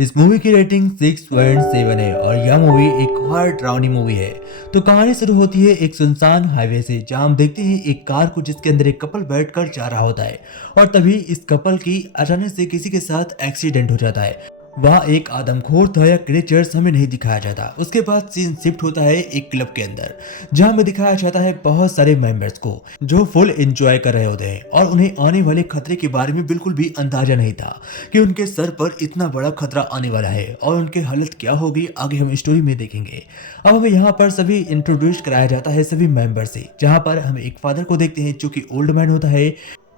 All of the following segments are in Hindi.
इस मूवी की रेटिंग 6.7 है और यह मूवी एक हॉरर डरावनी मूवी है। तो कहानी शुरू होती है एक सुनसान हाईवे से, जहां हम देखते हैं एक कार को जिसके अंदर एक कपल बैठकर जा रहा होता है और तभी इस कपल की अचानक से किसी के साथ एक्सीडेंट हो जाता है। वहाँ एक आदमखोर था या क्रिएचर्स हमें नहीं दिखाया जाता। उसके बाद सीन शिफ्ट होता है एक क्लब के अंदर, जहाँ हमें दिखाया जाता है बहुत सारे मेंबर्स को जो फुल एंजॉय कर रहे होते हैं और उन्हें आने वाले खतरे के बारे में बिल्कुल भी अंदाजा नहीं था कि उनके सर पर इतना बड़ा खतरा आने वाला है और उनकी हालत क्या होगी आगे हम स्टोरी में देखेंगे। अब हमें यहाँ पर सभी इंट्रोड्यूस कराया जाता है सभी मेंबर से, जहाँ पर हम एक फादर को देखते हैं जो कि ओल्ड मैन होता है,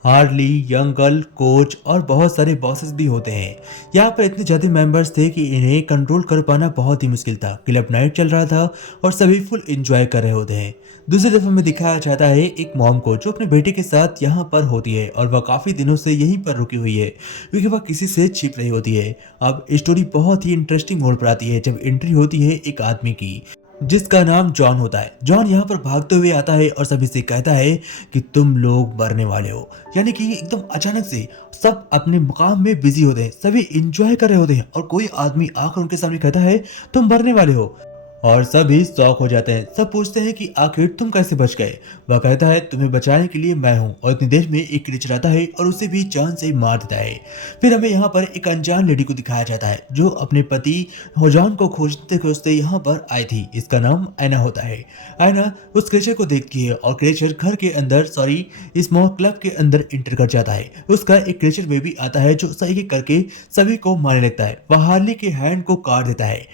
हार्ली, यंग गर्ल, कोच और बहुत सारे बॉसेस भी होते हैं। यहाँ पर इतने ज्यादा मेंबर्स थे कि इन्हें कंट्रोल कर पाना बहुत ही मुश्किल था। क्लब नाइट चल रहा था और सभी फुल एंजॉय कर रहे होते हैं। दूसरी तरफ हमें दिखाया जाता है एक मॉम को जो अपने बेटे के साथ यहाँ पर होती है और वह काफी दिनों से यहीं पर रुकी हुई है क्योंकि वह किसी से छिप रही होती है। अब स्टोरी बहुत ही इंटरेस्टिंग मोड़ पर आती है जब एंट्री होती है एक आदमी की जिसका नाम जॉन होता है। जॉन यहाँ पर भागते हुए आता है और सभी से कहता है कि तुम लोग मरने वाले हो। यानी कि एकदम अचानक से सब अपने मुकाम में बिजी होते हैं, सभी इंजॉय कर रहे होते हैं और कोई आदमी आकर उनके सामने कहता है तुम मरने वाले हो और सभी शॉक हो जाते हैं। सब पूछते हैं कि आखिर तुम कैसे बच गए। वह कहता है तुम्हें बचाने के लिए मैं हूँ और इतनी देर में एक क्रीचर आता है और उसे भी जान से मार देता है। फिर हमें यहाँ पर एक अनजान लेडी को दिखाया जाता है जो अपने पति जॉन को खोजते खोजते यहाँ पर आई थी। इसका नाम ऐना होता है। ऐना उस क्रेचर को देखती है और क्रेचर घर के अंदर स्मॉल क्लब के अंदर इंटर कर जाता है। उसका एक क्रेचर बेबी आता है जो सही करके सभी को मारने लगता है। वह हार्ली के हैंड को काट देता है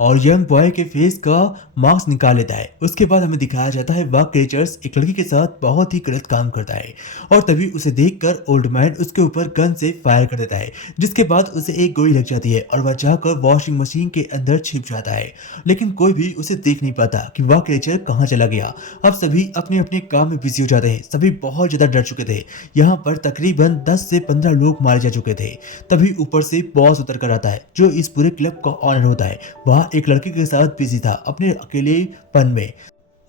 और यंग बॉय के फेस का मास्क निकाल लेता है। उसके बाद हमें दिखाया जाता है वह क्रिएचर्स एक लड़की के साथ बहुत ही गलत काम करता है और तभी उसे देखकर ओल्ड मैन उसके ऊपर गन से फायर कर देता है, जिसके बाद उसे एक गोली लग जाती है और वह जाकर वॉशिंग मशीन के अंदर छिप जाता है। लेकिन कोई भी उसे देख नहीं पाता कि वह क्रिएचर कहाँ चला गया। अब सभी अपने अपने काम में बिजी हो जाते हैं। सभी बहुत ज्यादा डर चुके थे। यहाँ पर तकरीबन 10 से 15 लोग मारे जा चुके थे। तभी ऊपर से बॉस उतर कर आता है जो इस पूरे क्लब का ऑनर होता है। वह एक लड़के के साथ बिजी था अपने अकेलेपन में।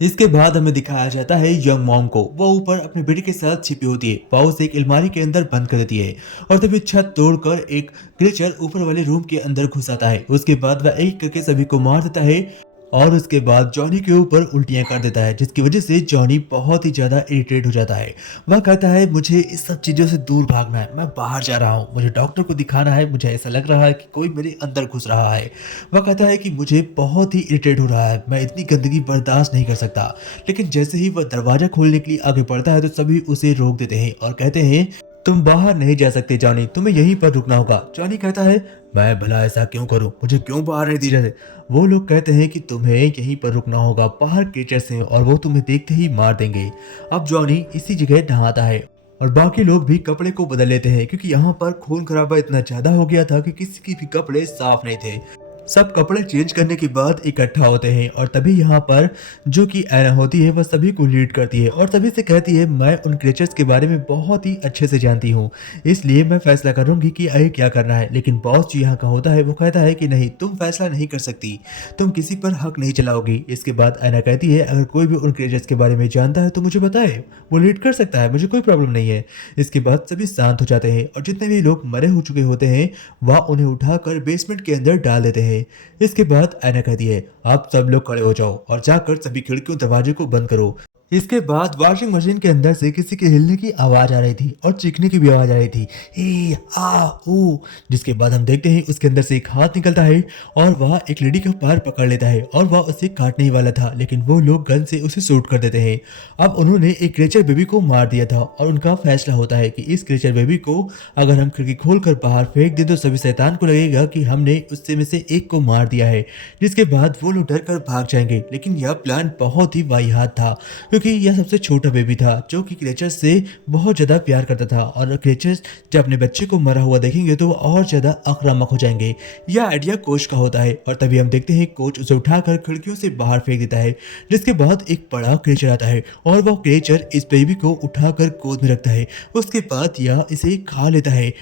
इसके बाद हमें दिखाया जाता है यंग मॉम को। वो ऊपर अपने बेटे के साथ छिपी होती है। वह उसे एक अलमारी के अंदर बंद कर देती है और तभी छत तोड़कर एक क्रीचर ऊपर वाले रूम के अंदर घुस आता है। उसके बाद वह एक करके सभी को मार देता है और उसके बाद जॉनी के ऊपर उल्टियां कर देता है, जिसकी वजह से जॉनी बहुत ही ज्यादा इरिटेट हो जाता है। वह कहता है मुझे इस सब चीजों से दूर भागना है, मैं बाहर जा रहा हूँ, मुझे डॉक्टर को दिखाना है, मुझे ऐसा लग रहा है कि कोई मेरे अंदर घुस रहा है। वह कहता है कि मुझे बहुत ही इरिटेट हो रहा है, मैं इतनी गंदगी बर्दाश्त नहीं कर सकता। लेकिन जैसे ही वह दरवाजा खोलने के लिए आगे बढ़ता है तो सभी उसे रोक देते हैं और कहते हैं तुम बाहर नहीं जा सकते जॉनी, तुम्हें यहीं पर रुकना होगा। जॉनी कहता है मैं भला ऐसा क्यों करूं, मुझे क्यों बाहर नहीं दी जाते। वो लोग कहते हैं कि तुम्हें यहीं पर रुकना होगा, बाहर क्रीचर्स हैं और वो तुम्हें देखते ही मार देंगे। अब जॉनी इसी जगह नहाता है और बाकी लोग भी कपड़े को बदल लेते हैं क्योंकि यहाँ पर खून खराबा इतना ज्यादा हो गया था कि किसी के भी कपड़े साफ नहीं थे। सब कपड़े चेंज करने के बाद इकट्ठा होते हैं और तभी यहाँ पर जो कि ऐना होती है वह सभी को लीड करती है और सभी से कहती है मैं उन क्रिएचर्स के बारे में बहुत ही अच्छे से जानती हूँ, इसलिए मैं फैसला करूंगी कि आगे क्या करना है। लेकिन बॉस जो यहाँ का होता है वो कहता है कि नहीं, तुम फैसला नहीं कर सकती, तुम किसी पर हक नहीं चलाओगी। इसके बाद ऐना कहती है अगर कोई भी उन क्रिएचर्स के बारे में जानता है तो मुझे बताए, वो लीड कर सकता है, मुझे कोई प्रॉब्लम नहीं है। इसके बाद सभी शांत हो जाते हैं और जितने भी लोग मरे हो चुके होते हैं वह उन्हें उठाकर बेसमेंट के अंदर डाल देते हैं। इसके बाद ऐना कहती है आप सब लोग खड़े हो जाओ और जाकर सभी खिड़कियों दरवाजे को बंद करो। इसके बाद वॉशिंग मशीन के अंदर से किसी के हिलने की आवाज आ रही थी और चीखने की भी आवाज आ रही थी, ए आ ऊ। जिसके बाद हम देखते हैं उसके अंदर से एक हाथ निकलता है और वह एक लेडी का पैर पकड़ लेता है और वह उसे काटने ही वाला था, लेकिन वो लोग गन से उसे शूट कर देते हैं। अब उन्होंने एक क्रेचर बेबी को मार दिया था और उनका फैसला होता है कि इस क्रेचर बेबी को अगर हम खिड़की खोल कर बाहर फेंक दें तो सभी शैतान को लगेगा कि हमने उससे में से एक को मार दिया है। जिसके बाद वो लोग डर कर भाग जाएंगे। लेकिन यह प्लान बहुत ही वाहियात था क्योंकि यह सबसे छोटा बेबी था जो कि क्रिएचर्स से बहुत ज्यादा प्यार करता था और क्रिएचर्स जब अपने बच्चे को मरा हुआ देखेंगे तो वो और ज्यादा आक्रामक हो जाएंगे। यह आइडिया कोच का होता है और तभी हम देखते हैं कोच उसे उठाकर खिड़कियों से बाहर फेंक देता है। जिसके बाद एक बड़ा क्रिएचर आता है और वह क्रिएचर इस बेबी को उठाकर गोद में रखता है। उसके बाद यह इसे खा लेता है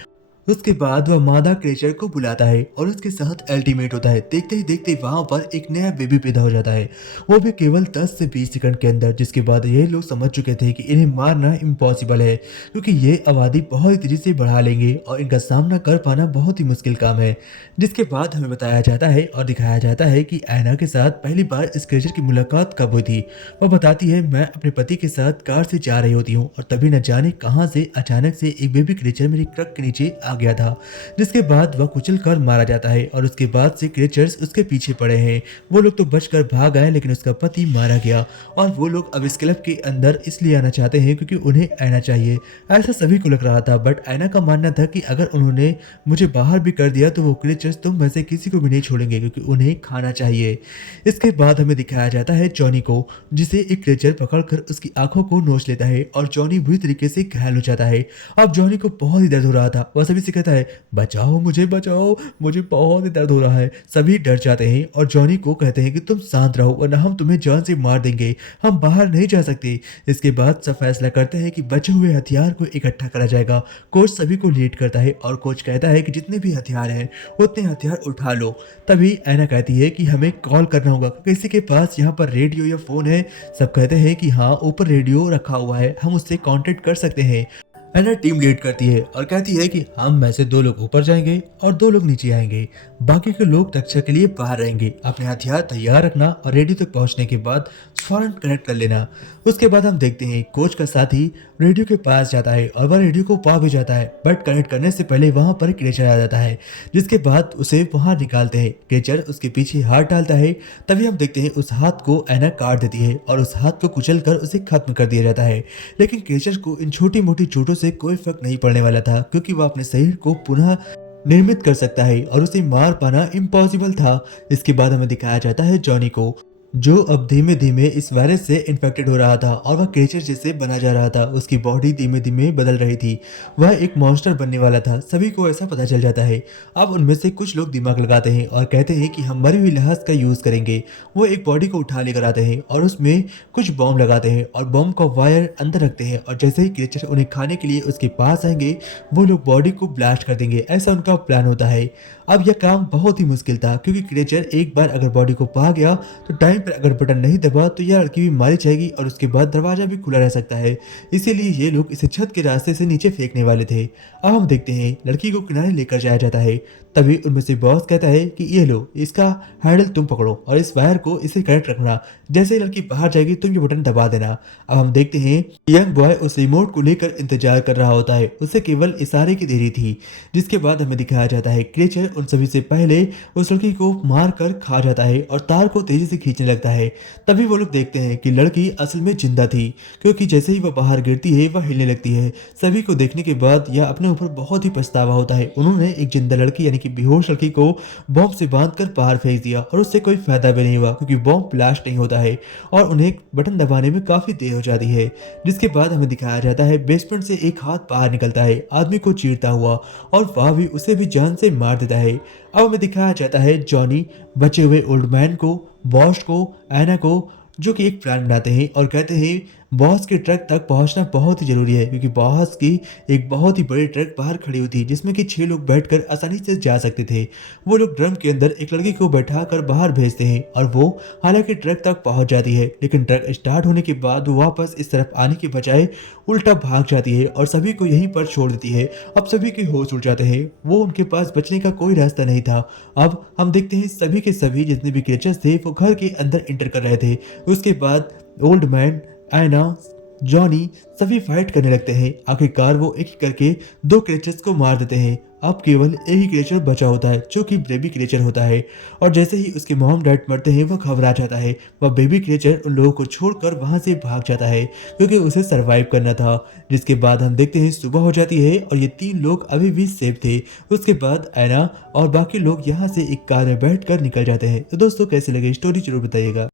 उसके बाद वह मादा क्रेचर को बुलाता है और उसके साथ अल्टीमेट होता है। देखते ही देखते वहां पर एक नया बेबी पैदा हो जाता है, वो भी केवल 10 से 20 सेकंड के अंदर। जिसके बाद ये लोग समझ चुके थे कि इन्हें मारना इम्पॉसिबल है, क्योंकि ये आबादी बहुत तेजी से बढ़ा लेंगे और इनका सामना कर पाना बहुत ही मुश्किल काम है। जिसके बाद हमें बताया जाता है और दिखाया जाता है कि ऐना के साथ पहली बार इस क्रेचर की मुलाकात कब हुई थी। वह बताती है, मैं अपने पति के साथ कार से जा रही होती हूँ और तभी न जाने कहां से अचानक से एक बेबी क्रेचर मेरी ट्रक के नीचे आ गया था। जिसके बाद वह कुचल कर मारा जाता है और उसके बाद से क्रेचर्स उसके पीछे पड़े हैं। वो लोग तो बचकर भाग आए, लेकिन उसका पति मारा गया। और वो लोग अब इस क्लब के अंदर इसलिए आना चाहते हैं क्योंकि उन्हें ऐना चाहिए। ऐसा सभी को लग रहा था, बट ऐना का मानना था कि अगर उन्होंने मुझे बाहर भी कर दिया तो वो क्रेचर्स तुम में से किसी को भी नहीं छोड़ेंगे, क्योंकि उन्हें खाना चाहिए। इसके बाद हमें दिखाया जाता है जॉनी को, जिसे एक क्रेचर पकड़कर उसकी आंखों को नोच लेता है और जॉनी बुरी तरीके से घायल हो जाता है। अब जॉनी को बहुत ही दर्द हो रहा था। वह सभी से कहता है, बचाओ मुझे, बचाओ मुझे, बहुत ही दर्द हो रहा है। सभी डर जाते हैं और जॉनी को कहते हैं कि तुम शांत रहो वरना हम तुम्हें जान से मार देंगे, हम बाहर नहीं जा सकते। इसके बाद सब फैसला करते हैं कि बचे हुए हथियार को इकट्ठा करा जाएगा। कोच सभी को लीड करता है और कोच कहता है कि जितने भी हथियार हैं उतने हथियार उठा लो। तभी ऐना कहती है कि हमें कॉल करना होगा, किसी के पास यहाँ पर रेडियो या फोन है। सब कहते हैं कि हाँ, ऊपर रेडियो रखा हुआ है, हम उससे कांटेक्ट कर सकते हैं। एना टीम लीड करती है और कहती है कि हम में से 2 लोग ऊपर जाएंगे और 2 लोग नीचे आएंगे, बाकी के लोग रक्षा के लिए बाहर रहेंगे। अपने हथियार तैयार रखना और रेडियो तक पहुंचने के बाद फौरन कनेक्ट कर लेना। उसके बाद हम देखते हैं कोच का साथी रेडियो के पास जाता है और वह रेडियो को पा भी जाता है, बट कनेक्ट करने से पहले वहां पर क्रेचर आ जाता है। जिसके बाद उसे वहां निकालते हैं। क्रेचर उसके पीछे हाथ डालता है। तभी हम देखते हैं उस हाथ को ऐना काट देती है और उस हाथ को कुचल कर उसे खत्म कर दिया जाता है। लेकिन क्रेचर को इन छोटी मोटी चोटों से कोई फर्क नहीं पड़ने वाला था, क्योंकि वह अपने शरीर को पुनः निर्मित कर सकता है और उसे मार पाना इम्पॉसिबल था। इसके बाद हमें दिखाया जाता है जॉनी को, जो अब धीमे धीमे इस वायरस से इन्फेक्टेड हो रहा था और वह क्रेचर जैसे बना जा रहा था। उसकी बॉडी धीमे धीमे बदल रही थी, वह एक मॉन्स्टर बनने वाला था। सभी को ऐसा पता चल जाता है। अब उनमें से कुछ लोग दिमाग लगाते हैं और कहते हैं कि हम मरी हुई लाश का यूज करेंगे। वो एक बॉडी को उठा लेकर आते हैं और उसमें कुछ बॉम्ब लगाते हैं और बॉम्ब का वायर अंदर रखते हैं, और जैसे ही क्रेचर उन्हें खाने के लिए उसके पास आएंगे वो लोग बॉडी को ब्लास्ट कर देंगे। ऐसा उनका प्लान होता है। अब यह काम बहुत ही मुश्किल था, क्योंकि क्रेचर एक बार अगर बॉडी को पा गया तो टाइम पर अगर बटन नहीं दबा तो यह लड़की भी मारी जाएगी और उसके बाद दरवाजा भी खुला रह सकता है। इसीलिए ये लोग इसे छत के रास्ते से नीचे फेंकने वाले थे। अब हम देखते हैं लड़की को किनारे लेकर जाया जाता है। तभी उनमें से बॉस कहता है कि ये लो, इसका हैंडल तुम पकड़ो और इस वायर को इसे कनेक्ट रखना। जैसे ही लड़की बाहर जाएगी तुम ये बटन दबा देना। अब हम देखते हैं यंग बॉय उस रिमोट को लेकर इंतजार कर रहा होता है। उसे केवल इशारे की देरी थी। जिसके बाद हमें दिखाया जाता है क्रेचर उन सभी से पहले उस लड़की को मार कर खा जाता है और तार को तेजी से खींचने लगता है। तभी वो लोग देखते हैं कि लड़की असल में जिंदा थी, क्योंकि जैसे ही वह बाहर गिरती है वह हिलने लगती है। सभी को देखने के बाद यह अपने ऊपर बहुत ही पछतावा होता है। उन्होंने एक जिंदा लड़की यानी कि बेहोश लड़की को बॉम्ब से बांधकर बाहर फेंक दिया और उससे कोई फायदा भी नहीं हुआ, क्योंकि बॉम्ब ब्लास्ट नहीं होता है और उन्हें बटन दबाने में काफी देर हो जाती है। जिसके बाद हमें दिखाया जाता है बेसमेंट से एक हाथ बाहर निकलता है आदमी को चीरता हुआ, और वह भी उसे भी जान से मार देता है। अब हमें दिखाया जाता है जॉनी बचे हुए ओल्ड मैन को, बॉस को, ऐना को, जो कि एक प्लान बनाते हैं और कहते हैं बॉस के ट्रक तक पहुंचना बहुत ही जरूरी है, क्योंकि बॉस की एक बहुत ही बड़ी ट्रक बाहर खड़ी हुई थी जिसमें कि 6 लोग बैठकर आसानी से जा सकते थे। वो लोग ड्रम के अंदर एक लड़की को बैठा कर बाहर भेजते हैं और वो हालांकि ट्रक तक पहुंच जाती है, लेकिन ट्रक स्टार्ट होने के बाद वो वापस इस तरफ आने के बजाय उल्टा भाग जाती है और सभी को यहीं पर छोड़ देती है। अब सभी के होश उड़ जाते हैं। वो उनके पास बचने का कोई रास्ता नहीं था। अब हम देखते हैं सभी के सभी जितने भी क्रिएचर्स थे वो घर के अंदर एंटर कर रहे थे। उसके बाद ओल्ड मैन, ऐना, जॉनी सभी फाइट करने लगते हैं। आखिरकार वो एक एक करके 2 क्रिएचर्स को मार देते हैं। अब केवल एक ही क्रिएचर बचा होता है जो कि बेबी क्रिएचर होता है, और जैसे ही उसके मॉम डैड मरते हैं वह घबरा जाता है। वह बेबी क्रिएचर उन लोगों को छोड़कर वहां से भाग जाता है क्योंकि उसे सरवाइव करना था। जिसके बाद हम देखते हैं सुबह हो जाती है और ये 3 लोग अभी भी सेफ थे। उसके बाद ऐना और बाकी लोग यहाँ से एक कार में बैठ कर निकल जाते हैं। तो दोस्तों कैसे लगे स्टोरी जरूर बताइएगा।